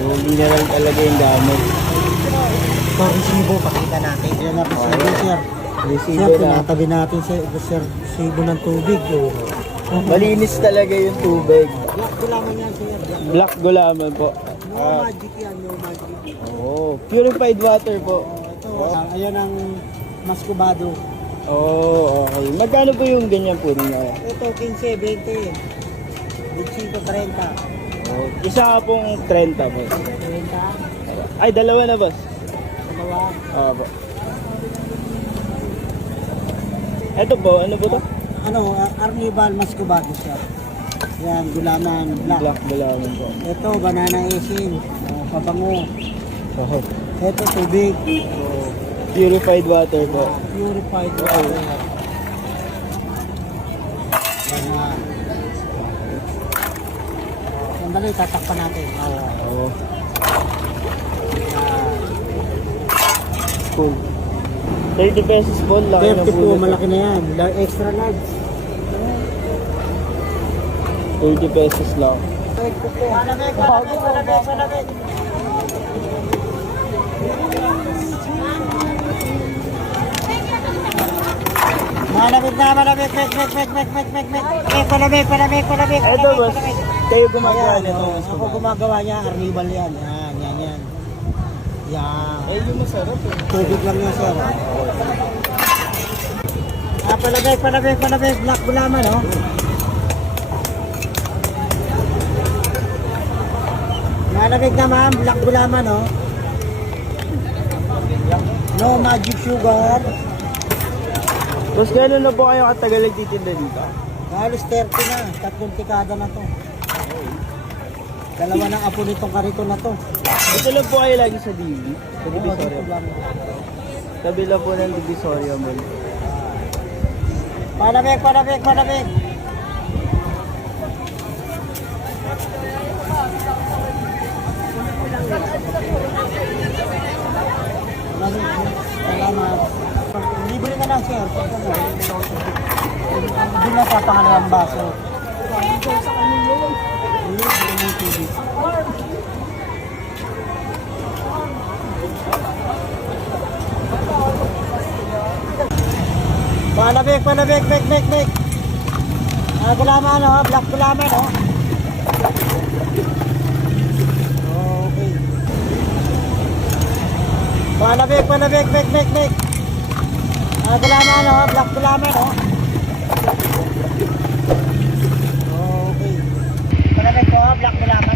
Hindi na lang talaga yung gamit. Ito, resibo, pakita natin. Yan na po sir. Sir, Resibo na. tinatabi natin sir, resibo ng tubig. Oh. Malinis talaga yung tubig. Black gulaman yan sir. Black gulaman po. No magic yan, no magic. Purified water po. Ito, ayan ang maskubado. Okay. Magkano po yung ganyan po ninyo? Ito, 15, 20. 25, 30. Isa ka pong 30 po. 30, Ay, dalawa na boss. dalawa. Po. Ito po, ano po to? Ano, Arnival Mascubado siya. Yan, gulaman, black. Black gulaman po. Ito, banana asin. Pabango. Okay. Ito, tubig. Purified water po. Purified water. Yan nga. Sandali, tatakpan natin. Oo. Cool. 30 pesos po lang. 30 po, malaki na yan. Extra large. 30 pesos lang. Malamig, malamig, malamig, malamig. Malamig na, malamig, malamig. Ito boss, kayo gumagawa Ayan, nito. ako gumagawa niya, Arnival yan. Yan. Yan. Eh, yung masarap eh. Tubig lang yan, sir. Palamig. Black gulaman, oh. Malamig na, ma'am. Black gulaman, oh. No magic sugar. Boss, gano'n na po kayo katagal nagtitinda dito? Halos 30 na. 3 dekada na to. Dalawa ng apo nitong karito na to. Ito lang po kayo lagi sa DB? Sa Oo, Divisoria? dito lang. Tabi lang po ng Divisoria Mall. Palamig. Salamat. Libre ka lang, sir. Hindi na papangalawang baso. Palamig. Gulaman, oh. Black gulaman, oh. Okay. Palamig. Gulaman, oh. Black gulaman, oh. Okay. Palamig po, black gulaman.